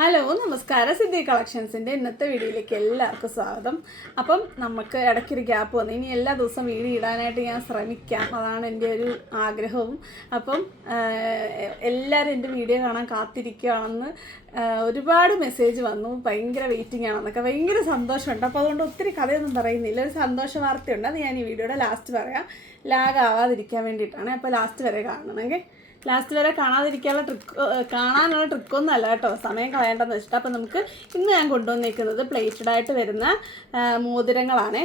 Hello നമസ്കാരം. സിദ്ധി കളക്ഷൻസിന്റെ ഇന്നത്തെ വീഡിയോയിലേക്ക് എല്ലാവർക്കും സ്വാഗതം. അപ്പം നമുക്ക് ഇടയ്ക്കൊരു ഗ്യാപ്പ് വന്നു. ഇനി എല്ലാ ദിവസവും വീഡിയോ ഇടാനായിട്ട് ഞാൻ ശ്രമിക്കാം. അതാണ് എന്റെ ഒരു ആഗ്രഹവും. അപ്പം എല്ലാവരും എന്റെ വീഡിയോ കാണാൻ കാത്തിരിക്കുകയാണെന്ന് ഒരുപാട് മെസ്സേജ് വന്നു. ഭയങ്കര വെയിറ്റിംഗ് ആണെന്നൊക്കെ. ഭയങ്കര സന്തോഷമുണ്ട്. അപ്പോൾ അതുകൊണ്ട് ഒത്തിരി കഥയൊന്നും പറയുന്നില്ല. ഒരു സന്തോഷ വാർത്തയുണ്ട്. അത് ഞാൻ ഈ വീഡിയോയുടെ ലാസ്റ്റ് പറയാം ലാഗ് ആവാതിരിക്കാൻ വേണ്ടിയിട്ടാണ്. അപ്പോൾ ലാസ്റ്റ് വരെ കാണണമെങ്കിൽ ലാസ്റ്റ് വരെ കാണാതിരിക്കാനുള്ള ട്രിക്ക് കാണാനുള്ള ട്രിക്കൊന്നും അല്ല കേട്ടോ. സമയം കളയേണ്ടെന്ന് വെച്ചിട്ട്. അപ്പം നമുക്ക് ഇന്ന് ഞാൻ കൊണ്ടുവന്നിരിക്കുന്നത് പ്ലേറ്റഡ് ആയിട്ട് വരുന്ന മോതിരങ്ങളാണ്.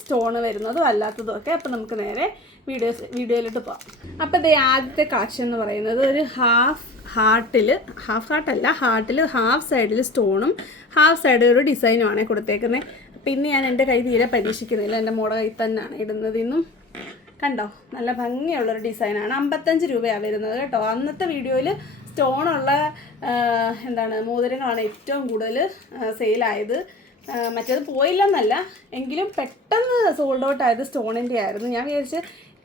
സ്റ്റോൺ വരുന്നതും അല്ലാത്തതും ഒക്കെ. അപ്പം നമുക്ക് നേരെ വീഡിയോസ് വീഡിയോയിലോട്ട് പോകാം അപ്പം ഇത് ആദ്യത്തെ കളക്ഷൻ എന്ന് പറയുന്നത് ഒരു ഹാഫ് ഹാർട്ടിൽ ഹാഫ് ഹാർട്ടല്ല ഹാർട്ടിൽ ഹാഫ് സൈഡിൽ സ്റ്റോണും ഹാഫ് സൈഡിൽ ഒരു ഡിസൈനുമാണ് കൊടുത്തേക്കുന്നത് പിന്നെ ഞാൻ എന്റെ കൈ തീരെ പരീക്ഷിക്കുന്നില്ല. എന്റെ മോടെ കൈ തന്നെയാണ് ഇടുന്നത് ഇന്നും. കണ്ടോ? നല്ല ഭംഗിയുള്ളൊരു ഡിസൈനാണ്. അമ്പത്തഞ്ച് രൂപയാണ് വരുന്നത് കേട്ടോ. അന്നത്തെ വീഡിയോയിൽ സ്റ്റോണുള്ള എന്താണ് മോതിരങ്ങളാണ് ഏറ്റവും കൂടുതൽ സെയിലായത്. മറ്റേത് പോയില്ലെന്നല്ല എങ്കിലും പെട്ടെന്ന് സോൾഡ് ഔട്ട് ആയത് സ്റ്റോണിന്റെ ആയിരുന്നു. ഞാൻ വിചാരിച്ച്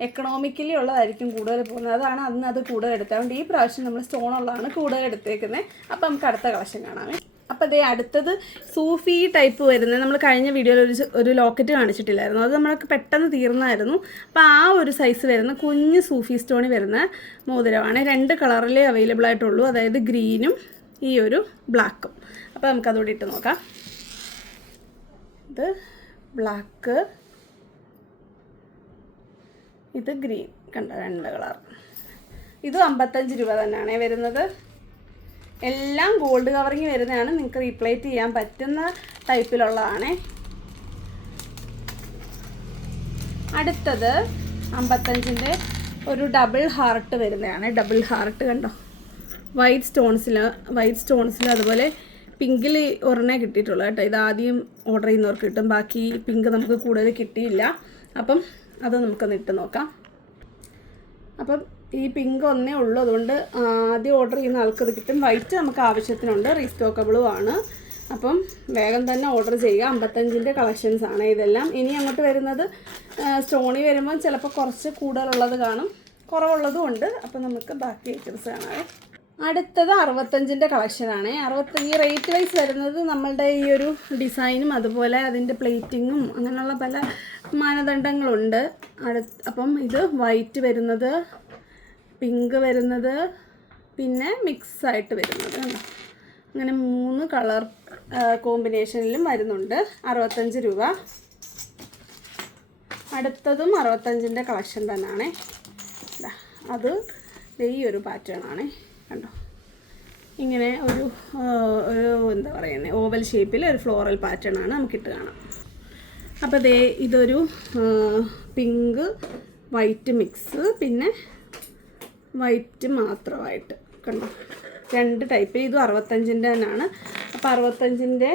എക്കണോമിക്കലി ഉള്ളതായിരിക്കും കൂടുതൽ പോകുന്നത്. അതാണ് അന്ന് അത് കൂടുതൽ എടുത്തത്. അതുകൊണ്ട് ഈ പ്രാവശ്യം നമ്മൾ സ്റ്റോൺ ഉള്ളതാണ് കൂടുതൽ എടുത്തേക്കുന്നത് അപ്പം നമുക്ക് അടുത്ത കളക്ഷൻ കാണാമേ അപ്പോൾ അതേ അടുത്തത് സൂഫി ടൈപ്പ് വരുന്നത്. നമ്മൾ കഴിഞ്ഞ വീഡിയോയിൽ ഒരു ഒരു ലോക്കറ്റ് കാണിച്ചിട്ടില്ലായിരുന്നു. അത് നമ്മളൊക്കെ പെട്ടെന്ന് തീർന്നായിരുന്നു. അപ്പോൾ ആ ഒരു സൈസ് വരുന്ന കുഞ്ഞ് സൂഫി സ്റ്റോണി വരുന്ന മോതിരമാണ്. രണ്ട് കളറിലേ അവൈലബിൾ ആയിട്ടുള്ളൂ. അതായത് ഗ്രീനും ഈ ഒരു ബ്ലാക്കും അപ്പോൾ നമുക്കതുകൂടി ഇട്ട് നോക്കാം. ഇത് ബ്ലാക്ക് ഇത് ഗ്രീൻ കണ്ട? രണ്ട് കളർ ഇത് അമ്പത്തഞ്ച് രൂപ തന്നെയാണ് വരുന്നത്. എല്ലാം ഗോൾഡ് കവറിങ് വരുന്നതാണ്. നിങ്ങൾക്ക് റീപ്ലേറ്റ് ചെയ്യാൻ പറ്റുന്ന ടൈപ്പിലുള്ളതാണ് അടുത്തത് അമ്പത്തഞ്ചിന്റെ ഒരു ഡബിൾ ഹാർട്ട് വരുന്നതാണ്. ഡബിൾ ഹാർട്ട് കണ്ടോ? വൈറ്റ് സ്റ്റോൺസിൽ വൈറ്റ് സ്റ്റോൺസിൽ അതുപോലെ പിങ്കിൽ ഒരെണ്ണേ കിട്ടിയിട്ടുള്ളൂ കേട്ടോ. ഇത് ആദ്യം ഓർഡർ ചെയ്യുന്നവർക്ക് കിട്ടും. ബാക്കി പിങ്ക് നമുക്ക് കൂടുതൽ കിട്ടിയില്ല. അപ്പം അത് നമുക്കൊന്ന് ഇട്ട് നോക്കാം. അപ്പം ഈ പിങ്ക് ഒന്നേ ഉള്ളൂ. അതുകൊണ്ട് ആദ്യം ഓർഡർ ചെയ്യുന്ന ആൾക്ക് ഇത് കിട്ടും. വൈറ്റ് നമുക്ക് ആവശ്യത്തിനുണ്ട്. റീസ്റ്റോക്കബിളും ആണ് അപ്പം വേഗം തന്നെ ഓർഡർ ചെയ്യുക. അമ്പത്തഞ്ചിന്റെ കളക്ഷൻസ് ആണ് ഇതെല്ലാം. ഇനി അങ്ങോട്ട് വരുന്നത് സ്റ്റോണി വരുമ്പോൾ ചിലപ്പോൾ കുറച്ച് കൂടുതലുള്ളത് കാണും. കുറവുള്ളതും ഉണ്ട്. അപ്പം നമുക്ക് ബാക്കി ഐറ്റംസ് കാണാം അടുത്തത് അറുപത്തഞ്ചിന്റെ കളക്ഷനാണ് അറുപത്തഞ്ച് റേറ്റ് വൈസ് വരുന്നത് നമ്മളുടെ ഈ ഒരു ഡിസൈനും അതുപോലെ അതിന്റെ പ്ലേറ്റിങ്ങും അങ്ങനെയുള്ള പല മാനദണ്ഡങ്ങളുണ്ട്. അടു അപ്പം ഇത് വൈറ്റ് വരുന്നത് പിങ്ക് വരുന്നത് പിന്നെ മിക്സ് ആയിട്ട് വരുന്നത് കണ്ടോ? അങ്ങനെ മൂന്ന് കളർ കോമ്പിനേഷനിലും വരുന്നുണ്ട്. അറുപത്തഞ്ച് രൂപ. അടുത്തതും അറുപത്തഞ്ചിന്റെ കളക്ഷൻ തന്നെയാണ്. അത് ഈ ഒരു പാറ്റേൺ ആണ്. കണ്ടോ? ഇങ്ങനെ ഒരു ഒരു എന്താ പറയുന്നത് ഓവൽ ഷേപ്പിൽ ഒരു ഫ്ലോറൽ പാറ്റേൺ ആണ് നമുക്കിട്ട് കാണാം. അപ്പോൾ ദേ ഇതൊരു പിങ്ക് വൈറ്റ് മിക്സ് പിന്നെ വൈറ്റ് മാത്രമായിട്ട്. കണ്ടോ? രണ്ട് ടൈപ്പ് ഇതും അറുപത്തഞ്ചിന്റെ തന്നെയാണ്. അപ്പോൾ അറുപത്തഞ്ചിന്റെ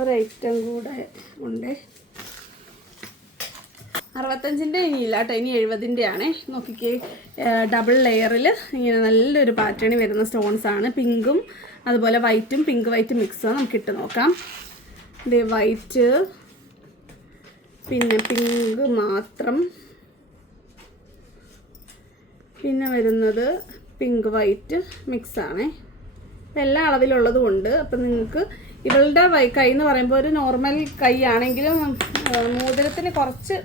ഒരൈറ്റം കൂടെ ഉണ്ട്. അറുപത്തഞ്ചിന്റെ ഇനി ഇല്ല കേട്ടോ. ഇനി എഴുപതിന്റെ ആണ് നോക്കിക്കേ ഡബിൾ ലെയറിൽ ഇങ്ങനെ നല്ലൊരു പാറ്റേണിൽ വരുന്ന സ്റ്റോൺസ് ആണ്. പിങ്കും അതുപോലെ വൈറ്റും പിങ്ക് വൈറ്റ് മിക്സും നമുക്ക് ഇട്ട് നോക്കാം. ഇത് വൈറ്റ് പിന്നെ പിങ്ക് മാത്രം പിന്നെ വരുന്നത് പിങ്ക് വൈറ്റ് മിക്സ് ആണേ. എല്ലാ അളവിലുള്ളതും ഉണ്ട് അപ്പം നിങ്ങൾക്ക് ഇവളുടെ കൈ എന്ന് പറയുമ്പോൾ ഒരു നോർമൽ കൈ ആണെങ്കിലും മോതിരത്തിന് കുറച്ച്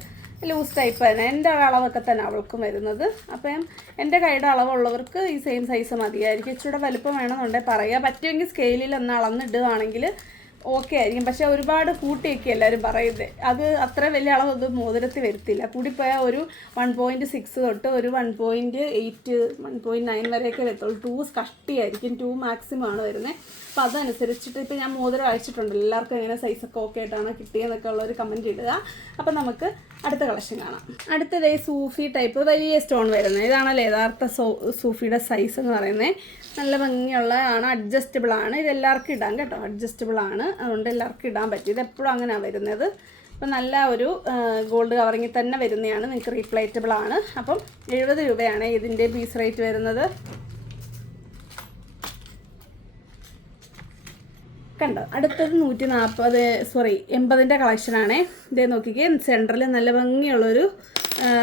ലൂസ് ടൈപ്പ് തന്നെ എന്റെ അളവൊക്കെ തന്നെ അവൾക്കും വരുന്നത്. അപ്പം എന്റെ കൈയുടെ അളവുള്ളവർക്ക് ഈ സെയിം സൈസ് മതിയായിരിക്കും. ഇച്ചിരി വലുപ്പം വേണമെന്നുണ്ടെങ്കിൽ പറയുക പറ്റുമെങ്കിൽ സ്കെയിലിൽ ഒന്ന് അളന്നിടുകയാണെങ്കിൽ ഓക്കെ ആയിരിക്കും. പക്ഷെ ഒരുപാട് കൂട്ടിയൊക്കെ എല്ലാവരും പറയുന്നത് അത് അത്ര വലിയ അളവൊന്നും മോതിരത്തിൽ വരുത്തില്ല. കൂടിപ്പോയാൽ ഒരു വൺ പോയിന്റ് സിക്സ് തൊട്ട് ഒരു one point eight one point nine വരെയൊക്കെ വരത്തുള്ളൂ. ടൂ കഷ്ടിയായിരിക്കും ടു മാക്സിമം ആണ് വരുന്നത് അപ്പോൾ അതനുസരിച്ചിട്ട് ഇപ്പോൾ ഞാൻ മോതിരം അയച്ചിട്ടുണ്ട് എല്ലാവർക്കും എങ്ങനെ സൈസൊക്കെ ഓക്കെ ആയിട്ടാണ് കിട്ടിയതെന്നൊക്കെ ഉള്ളൊരു കമന്റ് ഇടുക. അപ്പോൾ നമുക്ക് അടുത്ത കളക്ഷൻ കാണാം. അടുത്തത് സൂഫി ടൈപ്പ് വലിയ സ്റ്റോൺ വരുന്നത്. ഇതാണല്ലോ യഥാർത്ഥ സൂഫിയുടെ സൈസ് എന്ന് പറയുന്നത്. നല്ല ഭംഗിയുള്ളതാണ് അഡ്ജസ്റ്റബിൾ ആണ്. ഇത് എല്ലാവർക്കും ഇടാം കേട്ടോ. അഡ്ജസ്റ്റബിൾ ആണ്. അതുകൊണ്ട് എല്ലാവർക്കും ഇടാൻ പറ്റും. ഇത് എപ്പോഴും അങ്ങനെയാണ് വരുന്നത്. അപ്പം നല്ല ഒരു ഗോൾഡ് കവറിങ്ങിൽ തന്നെ വരുന്നതാണ്. നിങ്ങൾക്ക് റീപ്ലേറ്റബിൾ ആണ്. അപ്പം എഴുപത് രൂപയാണ് ഇതിന്റെ പീസ് റേറ്റ് വരുന്നത്. കണ്ടോ? അടുത്തത് നൂറ്റി നാൽപ്പത് സോറി എൺപതിന്റെ കളക്ഷനാണേ ഇതേ നോക്കിക്കേ സെന്ററിൽ നല്ല ഭംഗിയുള്ളൊരു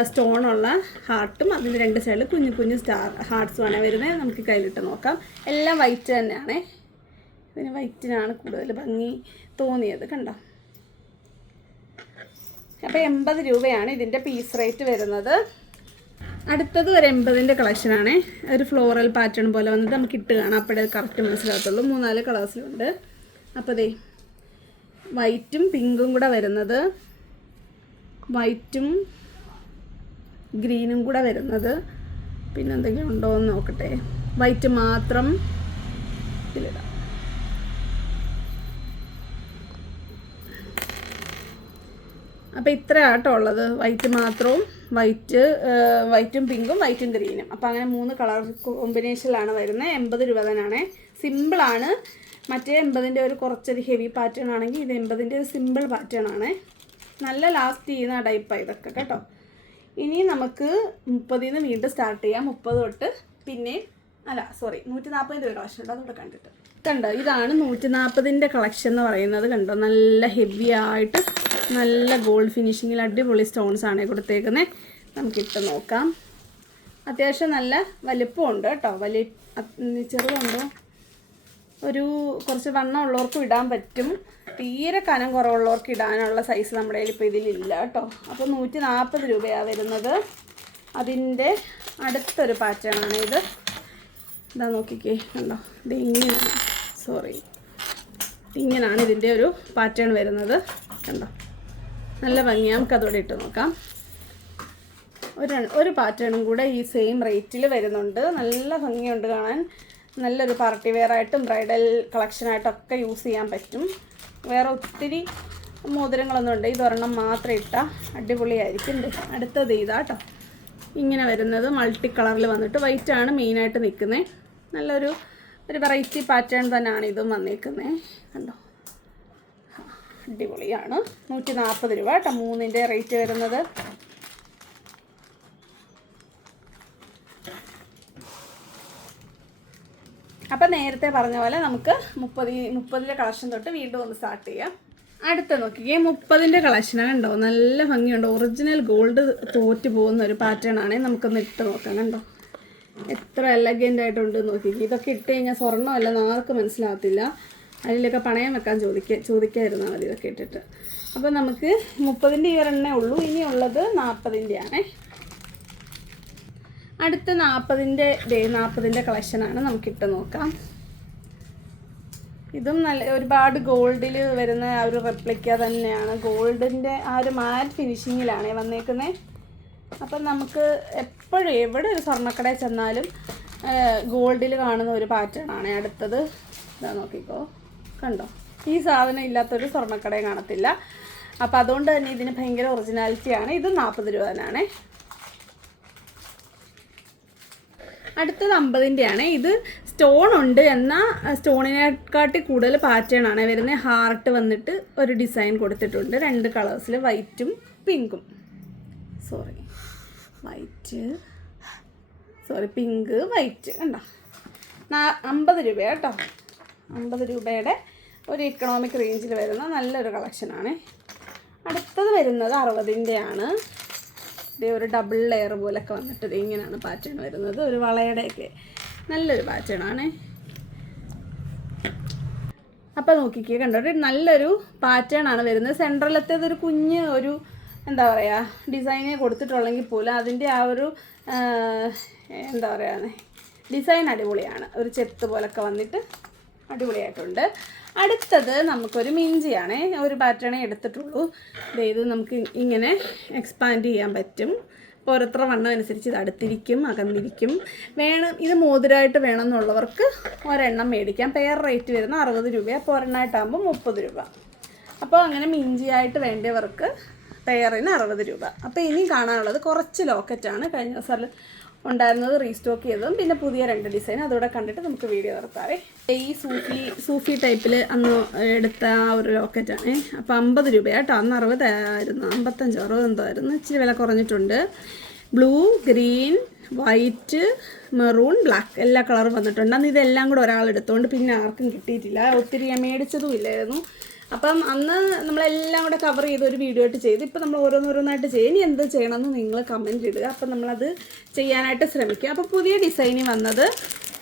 സ്റ്റോണുള്ള ഹാർട്ടും അതിന്റെ രണ്ട് സൈഡിൽ കുഞ്ഞു കുഞ്ഞു സ്റ്റാർ ഹാർട്ട്സുമാണ് വരുന്നത് നമുക്ക് കയ്യിലിട്ട് നോക്കാം. എല്ലാം വൈറ്റ് തന്നെയാണേ. ഇതിന് വൈറ്റിനാണ് കൂടുതൽ ഭംഗി തോന്നിയത് കണ്ടോ? അപ്പോൾ എൺപത് രൂപയാണ് ഇതിന്റെ പീസ് റേറ്റ് വരുന്നത്. അടുത്തത് ഒരു എൺപതിന്റെ കളക്ഷനാണ് ഒരു ഫ്ലോറൽ പാറ്റേൺ പോലെ വന്നിട്ട് നമുക്ക് ഇട്ട് കാണാം. അപ്പോഴേ കറക്റ്റ് മനസ്സിലാകത്തുള്ളൂ. മൂന്നാൽ കളേഴ്സിലുണ്ട് അപ്പോൾ ദേ വൈറ്റും പിങ്കും കൂടെ വരുന്നത്. വൈറ്റും ഗ്രീനും കൂടെ വരുന്നത്. പിന്നെ എന്തെങ്കിലും ഉണ്ടോ എന്ന് നോക്കട്ടെ. വൈറ്റ് മാത്രം ഇതിലിടാം. അപ്പോൾ ഇത്ര ആട്ടോ ഉള്ളത്. വൈറ്റ് മാത്രവും വൈറ്റ് വൈറ്റും പിങ്കും വൈറ്റും ഗ്രീനും അപ്പോൾ അങ്ങനെ മൂന്ന് കളർ കോമ്പിനേഷനിലാണ് വരുന്നത്. എൺപത് രൂപ തന്നെയാണ്. സിമ്പിളാണ് മറ്റേ എൺപതിന്റെ ഒരു കുറച്ചൊരു ഹെവി പാറ്റേൺ ആണെങ്കിൽ ഇത് എൺപതിന്റെ ഒരു സിമ്പിൾ പാറ്റേൺ ആണ്. നല്ല ലാസ്റ്റ് ചെയ്യുന്ന ടൈപ്പാണ് ഇതൊക്കെ കേട്ടോ. ഇനി നമുക്ക് മുപ്പതിൽ നിന്ന് വീണ്ടും സ്റ്റാർട്ട് ചെയ്യാം. മുപ്പത് തൊട്ട് പിന്നെ അല്ല സോറി നൂറ്റി നാൽപ്പതിന്റെ ഒരു കളക്ഷൻ ഉണ്ട്. അതുകൂടെ കണ്ടിട്ട്. കണ്ടോ? ഇതാണ് നൂറ്റി നാൽപ്പതിന്റെ കളക്ഷൻ എന്ന് പറയുന്നത് കണ്ടോ? നല്ല ഹെവി ആയിട്ട് നല്ല ഗോൾഡ് ഫിനിഷിങ്ങിൽ അടിപൊളി സ്റ്റോൺസ് ആണ് കൊടുത്തേക്കുന്നത് നമുക്കിട്ട് നോക്കാം. അത്യാവശ്യം നല്ല വലിപ്പമുണ്ട് കേട്ടോ. വലിയ ചെറുതുണ്ടോ? ഒരു കുറച്ച് വണ്ണം ഉള്ളവർക്കും ഇടാൻ പറ്റും. തീരെ കനം കുറവുള്ളവർക്ക് ഇടാനുള്ള സൈസ് നമ്മുടെ കയ്യിൽ ഇപ്പോൾ ഇതിലില്ല കേട്ടോ. അപ്പോൾ നൂറ്റി നാൽപ്പത് രൂപയാണ് വരുന്നത്. അതിന്റെ അടുത്തൊരു പാറ്റേണാണ് ഇത്. ഇതാ നോക്കിക്കേ കണ്ടോ? ഇത് ഇങ്ങനെയാണ്. സോറി ഇങ്ങനെയാണ് ഇതിന്റെ ഒരു പാറ്റേൺ വരുന്നത്. കണ്ടോ? നല്ല ഭംഗിയാണ് നമുക്ക് അതോടെ ഇട്ട് നോക്കാം. ഒരു ഒരു പാറ്റേണും കൂടെ ഈ സെയിം റേറ്റിൽ വരുന്നുണ്ട്. നല്ല ഭംഗിയുണ്ട് കാണാൻ. നല്ലൊരു പാർട്ടി വെയർ ആയിട്ടും ബ്രൈഡൽ കളക്ഷനായിട്ടൊക്കെ യൂസ് ചെയ്യാൻ പറ്റും. വേറെ ഒത്തിരി മോതിരങ്ങളൊന്നും ഉണ്ട്. ഇതൊരെണ്ണം മാത്രം ഇട്ടാൽ അടിപൊളിയായിരിക്കും. അടുത്തത് ഇതാ കേട്ടോ ഇങ്ങനെ വരുന്നത് മൾട്ടി കളറിൽ വന്നിട്ട് വൈറ്റ് ആണ് മെയിനായിട്ട് നിൽക്കുന്നത് നല്ലൊരു ഒരു വെറൈറ്റി പാറ്റേൺ തന്നെയാണ് ഇതും വന്നിരിക്കുന്നത് കണ്ടോ? അടിപൊളിയാണ്. നൂറ്റി നാൽപ്പത് രൂപ കേട്ടോ മൂന്നിന്റെ റേറ്റ് വരുന്നത്. അപ്പം നേരത്തെ പറഞ്ഞ പോലെ നമുക്ക് മുപ്പത് മുപ്പതിന്റെ കളക്ഷൻ തൊട്ട് വീണ്ടും ഒന്ന് സ്റ്റാർട്ട് ചെയ്യാം. അടുത്ത നോക്കിക്കേ മുപ്പതിന്റെ കളക്ഷനാണ് കണ്ടോ? നല്ല ഭംഗിയുണ്ട്. ഒറിജിനൽ ഗോൾഡ് തോറ്റ് പോകുന്ന ഒരു പാറ്റേൺ ആണേ. നമുക്കൊന്ന് ഇട്ട് നോക്കാം കണ്ടോ? എത്ര എലഗന്റ് ആയിട്ടുണ്ട് നോക്കിക്കേ. ഇതൊക്കെ ഇട്ട് കഴിഞ്ഞാൽ സ്വർണമല്ല ആർക്കും മനസ്സിലാകത്തില്ല അതിലൊക്കെ പണയം വെക്കാൻ ചോദിക്ക ചോദിക്കാതിരുന്നാൽ മതി ഇതൊക്കെ ഇട്ടിട്ട്. അപ്പോൾ നമുക്ക് മുപ്പതിന്റെ ഈ ഒരെണ്ണേ ഉള്ളൂ. ഇനിയുള്ളത് നാൽപ്പതിന്റെ ആണേ അടുത്ത നാൽപ്പതിന്റെ ഡേ നാൽപ്പതിന്റെ കളക്ഷനാണ് നമുക്കിട്ട് നോക്കാം. ഇതും നല്ല ഒരുപാട് ഗോൾഡിൽ വരുന്ന ആ ഒരു റെപ്ലിക്ക തന്നെയാണ്. ഗോൾഡിന്റെ ആ ഒരു മാറ്റ് ഫിനിഷിങ്ങിലാണ് വന്നേക്കുന്നത് അപ്പം നമുക്ക് എപ്പോഴും എവിടെ ഒരു സ്വർണക്കടയിൽ ചെന്നാലും ഗോൾഡിൽ കാണുന്ന ഒരു പാറ്റേൺ ആണ് അടുത്തത്. ഇതാ നോക്കിക്കോ. കണ്ടോ? ഈ സാധനം ഇല്ലാത്തൊരു സ്വർണക്കടയും കാണത്തില്ല. അപ്പോൾ അതുകൊണ്ട് തന്നെ ഇതിന് ഭയങ്കര ഒറിജിനാലിറ്റിയാണ് ഇത് നാൽപ്പത് രൂപ തന്നെയാണേ. അടുത്തത് അമ്പതിന്റെയാണ് ഇത് സ്റ്റോൺ ഉണ്ട് എന്നാൽ സ്റ്റോണിനെക്കാട്ടി കൂടുതൽ പാറ്റേൺ ആണ്. വരുന്നത് ഹാർട്ട് വന്നിട്ട് ഒരു ഡിസൈൻ കൊടുത്തിട്ടുണ്ട്. രണ്ട് കളേഴ്സിൽ വൈറ്റും പിങ്കും. Sorry. White. Sorry pink white. കണ്ടോ? അമ്പത് രൂപ കേട്ടോ. അമ്പത് രൂപയുടെ ഒരു ഇക്കണോമിക് റേഞ്ചിൽ വരുന്ന നല്ലൊരു കളക്ഷനാണ് അടുത്തത് വരുന്നത് അറുപതിന്റെയാണ് ഇതേ ഒരു ഡബിൾ ലെയർ പോലൊക്കെ വന്നിട്ട് ഇങ്ങനെയാണ് പാറ്റേൺ വരുന്നത്. ഒരു വളയുടെയൊക്കെ നല്ലൊരു പാറ്റേൺ ആണ്. അപ്പോൾ നോക്കിക്കേ കണ്ടോ? നല്ലൊരു പാറ്റേൺ ആണ് വരുന്നത്. സെൻട്രലത്തേത് ഒരു കുഞ്ഞ് ഒരു എന്താ പറയുക ഡിസൈനെ കൊടുത്തിട്ടുള്ളെങ്കിൽ പോലും അതിന്റെ ആ ഒരു എന്താ പറയുക ഡിസൈൻ അടിപൊളിയാണ്. ഒരു ചെത്ത് പോലൊക്കെ വന്നിട്ട് അടിപൊളിയായിട്ടുണ്ട്. അടുത്തത് നമുക്കൊരു മിഞ്ചിയാണേ. ഒരു പാറ്റേണേ എടുത്തിട്ടുള്ളൂ. ഇത് നമുക്ക് ഇങ്ങനെ എക്സ്പാൻഡ് ചെയ്യാൻ പറ്റും. ഓരോരുത്തരുടെ വണ്ണം അനുസരിച്ച് ഇത് അടുത്തിരിക്കും അകന്നിരിക്കും. വേണം ഇത് മോതിരമായിട്ട് വേണം എന്നുള്ളവർക്ക് ഒരെണ്ണം മേടിക്കാം. പെയർ റേറ്റ് വരുന്ന അറുപത് രൂപ അപ്പോൾ ഒരെണ്ണമായിട്ടാകുമ്പോൾ മുപ്പത് രൂപ. അപ്പോൾ അങ്ങനെ മിഞ്ചിയായിട്ട് വേണ്ടിയവർക്ക് പെയറിന് അറുപത് രൂപ. അപ്പോൾ ഇനി കാണാനുള്ളത് കുറച്ച് ലോക്കറ്റാണ് കഴിഞ്ഞ ദിവസം ഉണ്ടായിരുന്നത് റീസ്റ്റോക്ക് ചെയ്തതും പിന്നെ പുതിയ രണ്ട് ഡിസൈൻ അതോടെ കണ്ടിട്ട് നമുക്ക് വീഡിയോ നിർത്താവേ ഈ സൂഫി സൂഫി ടൈപ്പിൽ അന്ന് എടുത്ത ആ ഒരു ലോക്കറ്റാണ് അപ്പോൾ അമ്പത് രൂപയാട്ടോ. അന്ന് അറുപതായിരുന്നു. അമ്പത്തഞ്ച് അറുപത് എന്തോ ആയിരുന്നു. ഇച്ചിരി വില കുറഞ്ഞിട്ടുണ്ട്. Blue green white maroon black എല്ലാ കളറും വന്നിട്ടുണ്ട്. അന്ന് ഇതെല്ലാം കൂടെ ഒരാൾ എടുത്തുകൊണ്ട് പിന്നെ ആർക്കും കിട്ടിയിട്ടില്ല. ഒത്തിരി മേടിച്ചതും ഇല്ലായിരുന്നു. അപ്പം അന്ന് നമ്മളെല്ലാം കൂടെ കവർ ചെയ്ത് ഒരു വീഡിയോ ആയിട്ട് ചെയ്ത്. ഇപ്പം നമ്മൾ ഓരോന്നോരോന്നായിട്ട് ചെയ്യും. ഇനി എന്ത് ചെയ്യണമെന്ന് നിങ്ങൾ കമന്റ് ഇടുക. അപ്പം നമ്മളത് ചെയ്യാനായിട്ട് ശ്രമിക്കുക. അപ്പോൾ പുതിയ ഡിസൈനിൽ വന്നത്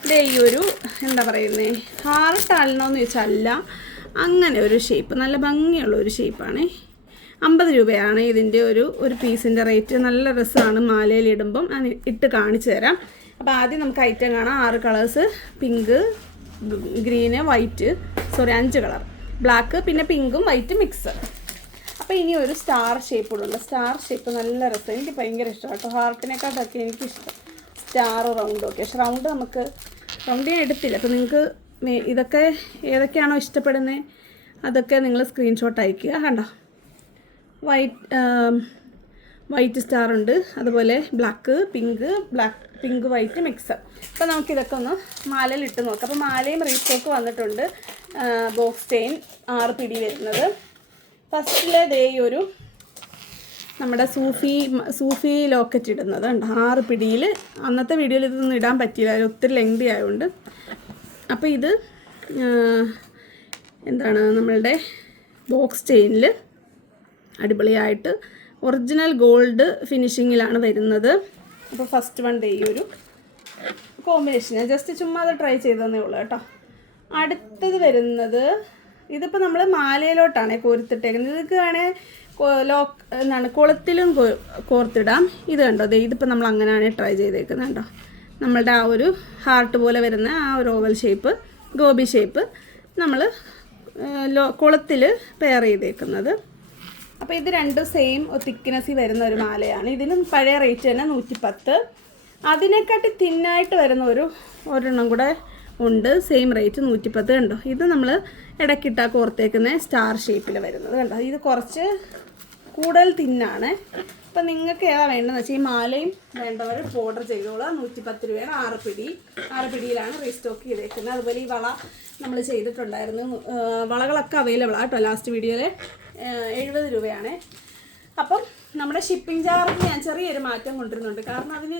ഇതേ ഈ ഒരു എന്താ പറയുന്നേ ഹാർട്ട് ചോദിച്ചാൽ അല്ല അങ്ങനെ ഒരു ഷേപ്പ് നല്ല ഭംഗിയുള്ള ഒരു ഷേപ്പാണേ അമ്പത് രൂപയാണ് ഇതിന്റെ ഒരു ഒരു പീസിന്റെ റേറ്റ് നല്ല രസമാണ് ഞാൻ ഇട്ട് കാണിച്ചു തരാം. അപ്പോൾ ആദ്യം നമുക്ക് ഐറ്റം കാണാം. ആറ് colours pink green white sorry അഞ്ച് കളർ ബ്ലാക്ക് പിന്നെ പിങ്കും വൈറ്റ് മിക്സ് അപ്പോൾ ഇനി ഒരു സ്റ്റാർ ഷേപ്പുള്ള സ്റ്റാർ ഷേപ്പ് നല്ല രസം. എനിക്ക് ഭയങ്കര ഇഷ്ടമാണ് കേട്ടോ ഹാർട്ടിനെക്കാട്ടൊക്കെ എനിക്കിഷ്ടം. സ്റ്റാർ റൗണ്ട് ഓക്കെ പക്ഷെ റൗണ്ട് നമുക്ക് റൗണ്ട് ഞാൻ എടുത്തില്ല. അപ്പോൾ നിങ്ങൾക്ക് ഇതൊക്കെ ഏതൊക്കെയാണോ ഇഷ്ടപ്പെടുന്നത് അതൊക്കെ നിങ്ങൾ സ്ക്രീൻഷോട്ട് അയക്കുക കണ്ടോ? വൈറ്റ് വൈറ്റ് സ്റ്റാർ ഉണ്ട്. അതുപോലെ black pink black pink white mix അപ്പോൾ നമുക്കിതൊക്കെ ഒന്ന് മാലയിൽ ഇട്ട് നോക്കാം. അപ്പോൾ മാലയും റീസ്റ്റോക്ക് വന്നിട്ടുണ്ട്. ബോക്സ് ചെയിൻ ആറ് പിടി വരുന്നത്. ഫസ്റ്റിലെ ദേ ഒരു നമ്മുടെ സൂഫി സൂഫി ലോക്കറ്റ് ഇടുന്നത് ഉണ്ട് ആറ് പിടിയിൽ അന്നത്തെ വീഡിയോയിൽ ഇതൊന്നും ഇടാൻ പറ്റിയില്ല. ഒത്തിരി ലെങ്തി ആയതുകൊണ്ട് അപ്പോൾ ഇത് എന്താണ് നമ്മളുടെ ബോക്സ് ചെയിനിൽ അടിപൊളിയായിട്ട് ഒറിജിനൽ ഗോൾഡ് ഫിനിഷിങ്ങിലാണ് വരുന്നത്. അപ്പോൾ ഫസ്റ്റ് വൺ ഡേ ഈ ഒരു കോമ്പിനേഷൻ ജസ്റ്റ് ചുമ്മാ അത് ട്രൈ ചെയ്തതന്നേ ഉള്ളൂ കേട്ടോ. അടുത്തത് വരുന്നത് ഇതിപ്പോൾ നമ്മൾ മാലയിലോട്ടാണ് കോർത്തിട്ടേക്കുന്നത് ഇതൊക്കെ വേണേൽ ലോക്ക് എന്താണ് കുളത്തിലും കോർത്തിടാം. ഇത് കണ്ടോ? ദേ ഇതിപ്പോൾ നമ്മൾ അങ്ങനെയാണ് ട്രൈ ചെയ്തേക്കുന്നത് കണ്ടോ? നമ്മളുടെ ആ ഒരു ഹാർട്ട് പോലെ വരുന്ന ആ ഒരു ഓവൽ ഷേപ്പ് ഗോബി ഷേപ്പ് നമ്മൾ കുളത്തിൽ പെയർ ചെയ്തേക്കുന്നത്. അപ്പോൾ ഇത് രണ്ടും സെയിം തിക്നെസ്സിൽ വരുന്ന ഒരു മാലയാണ്. ഇതിനും പഴയ റേറ്റ് തന്നെ നൂറ്റി പത്ത് അതിനെക്കാട്ടി തിന്നായിട്ട് വരുന്ന ഒരു ഒരെണ്ണം കൂടെ ഉണ്ട്. സെയിം റേറ്റ് നൂറ്റിപ്പത്ത് കണ്ടോ? ഇത് നമ്മൾ ഇടയ്ക്കിട്ടാ കോർത്തേക്കുന്ന സ്റ്റാർ ഷേപ്പിൽ വരുന്നത് കണ്ടോ? ഇത് കുറച്ച് കൂടുതൽ തിന്നാണ് അപ്പം നിങ്ങൾക്ക് ഏതാ വേണ്ടതെന്ന് വെച്ചാൽ ഈ മാലയും വേണ്ടവർ ഓർഡർ ചെയ്തോളാം. നൂറ്റിപ്പത്ത് രൂപയാണ് ആറ് പിടി. ആറ് പിടിയിലാണ് റീസ്റ്റോക്ക് ചെയ്തേക്കുന്നത്. അതുപോലെ ഈ വള നമ്മൾ ചെയ്തിട്ടുണ്ടായിരുന്നു. വളകളൊക്കെ അവൈലബിൾ ആട്ടോ ലാസ്റ്റ് വീഡിയോയിൽ എഴുപത് രൂപയാണ്. അപ്പം നമ്മുടെ ഷിപ്പിംഗ് ചാർജ് ഞാൻ ചെറിയൊരു മാറ്റം കൊണ്ടുവരുന്നുണ്ട്. കാരണം അതിന്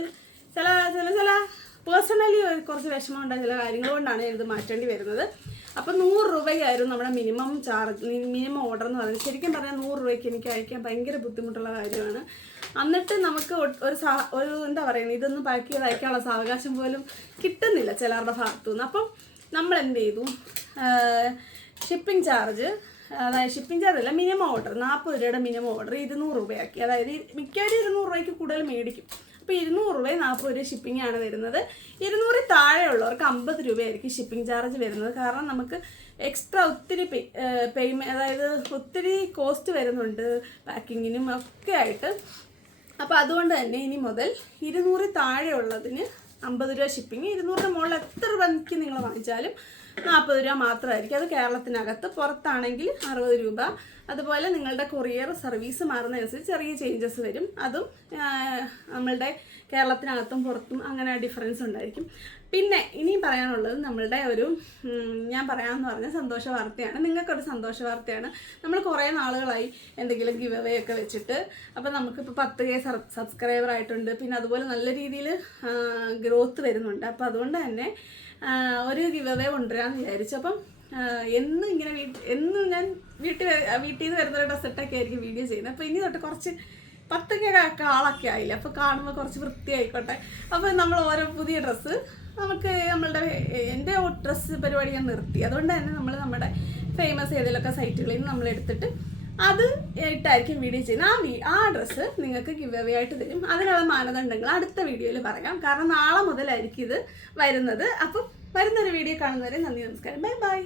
ചില ചില ചില പേഴ്സണലി കുറച്ച് വിഷമം ഉണ്ടായ ചില കാര്യങ്ങൾ കൊണ്ടാണ് ഞാനിത് മാറ്റേണ്ടി വരുന്നത്. അപ്പം നൂറ് രൂപയ്ക്കായിരുന്നു നമ്മുടെ മിനിമം ചാർജ് മിനിമം ഓർഡർ എന്ന് പറയുന്നത്. ശരിക്കും പറഞ്ഞാൽ നൂറ് രൂപയ്ക്ക് എനിക്ക് അയക്കാൻ ഭയങ്കര ബുദ്ധിമുട്ടുള്ള കാര്യമാണ്. എന്നിട്ട് നമുക്ക് ഒരു സാ ഒരു എന്താ പറയുന്നത് ഇതൊന്നും പാക്ക് ചെയ്ത് അയക്കാനുള്ള സാവകാശം പോലും കിട്ടുന്നില്ല ചിലരുടെ ഭാഗത്തു നിന്ന് അപ്പം നമ്മൾ എന്ത് ചെയ്തു? ഷിപ്പിംഗ് ചാർജ് അതായത് ഷിപ്പിംഗ് ചാർജ് അല്ല മിനിമം ഓർഡർ നാൽപ്പത് രൂപയുടെ മിനിമം ഓർഡർ ഇരുന്നൂറ് രൂപയാക്കി. അതായത് മിക്കവരും ഇരുന്നൂറ് രൂപയ്ക്ക് കൂടുതൽ മേടിക്കും. അപ്പോൾ ഇരുന്നൂറ് രൂപ നാൽപ്പത് രൂപ ഷിപ്പിംഗ് ആണ് വരുന്നത്. ഇരുന്നൂറിൽ താഴെയുള്ളവർക്ക് അമ്പത് രൂപയായിരിക്കും ഷിപ്പിംഗ് ചാർജ് വരുന്നത്. കാരണം നമുക്ക് എക്സ്ട്രാ ഒത്തിരി പേയ്മെന്റ് അതായത് ഒത്തിരി കോസ്റ്റ് വരുന്നുണ്ട് പാക്കിങ്ങിനും ഒക്കെ ആയിട്ട്. അപ്പോൾ അതുകൊണ്ട് തന്നെ ഇനി മുതൽ ഇരുന്നൂറിൽ താഴെയുള്ളതിന് അമ്പത് രൂപ ഷിപ്പിംഗ് ഇരുന്നൂറിന് മുകളിൽ എത്ര രൂപയ്ക്ക് നിങ്ങൾ വാങ്ങിച്ചാലും നാൽപ്പത് രൂപ മാത്രമായിരിക്കും. അത് കേരളത്തിനകത്ത് പുറത്താണെങ്കിൽ അറുപത് രൂപ. അതുപോലെ നിങ്ങളുടെ കൊറിയർ സർവീസ് മാറുന്നതനുസരിച്ച് ചെറിയ ചേഞ്ചസ് വരും. അതും നമ്മളുടെ കേരളത്തിനകത്തും പുറത്തും അങ്ങനെ ഡിഫറൻസ് ഉണ്ടായിരിക്കും. പിന്നെ ഇനി പറയാനുള്ളത് നമ്മളുടെ ഒരു ഞാൻ പറയാമെന്ന് പറഞ്ഞ സന്തോഷ വാർത്തയാണ്. നിങ്ങൾക്കൊരു സന്തോഷ വാർത്തയാണ്. നമ്മൾ കുറേ നാളുകളായി എന്തെങ്കിലും ഗിവ് അവേ ഒക്കെ വെച്ചിട്ട് അപ്പോൾ നമുക്കിപ്പോൾ പത്ത് കെ സബ്സ്ക്രൈബർ ആയിട്ടുണ്ട്. പിന്നെ അതുപോലെ നല്ല രീതിയിൽ ഗ്രോത്ത് വരുന്നുണ്ട്. അപ്പോൾ അതുകൊണ്ട് തന്നെ ഒരു ഗിവ് കൊണ്ടുവരാമെന്ന് വിചാരിച്ചു. അപ്പം എന്നും ഇങ്ങനെ വീട്ടിൽ എന്നും ഞാൻ വീട്ടിൽ വീട്ടിൽ നിന്ന് വരുന്ന ഇട്ടൊക്കെ ആയിരിക്കും വീഡിയോ ചെയ്യുന്നത്. അപ്പോൾ ഇനി തൊട്ട് കുറച്ച് പത്തൊക്കെ ആളൊക്കെ ആയില്ല? അപ്പോൾ കാണുമ്പോൾ കുറച്ച് വൃത്തിയായിക്കോട്ടെ. അപ്പോൾ നമ്മൾ ഓരോ പുതിയ ഡ്രസ്സ് നമുക്ക് നമ്മളുടെ എന്റെ ഡ്രസ്സ് പരിപാടി ഞാൻ നിർത്തി. അതുകൊണ്ട് തന്നെ നമ്മൾ നമ്മുടെ ഫേമസ് ഏതെങ്കിലുമൊക്കെ സൈറ്റുകളിൽ നിന്ന് നമ്മൾ എടുത്തിട്ട് അത് ഇട്ടായിരിക്കും വീഡിയോ ചെയ്യുന്നത്. ആ വീ ആ ഡ്രസ്സ് നിങ്ങൾക്ക് ഗിവ് അവേ ആയിട്ട് തരും. അതിനുള്ള മാനദണ്ഡങ്ങൾ അടുത്ത വീഡിയോയിൽ പറയാം. കാരണം നാളെ മുതലായിരിക്കും ഇത് വരുന്നത്. അപ്പം വരുന്നൊരു വീഡിയോ കാണുന്നവരെ നന്ദി നമസ്കാരം. Bye bye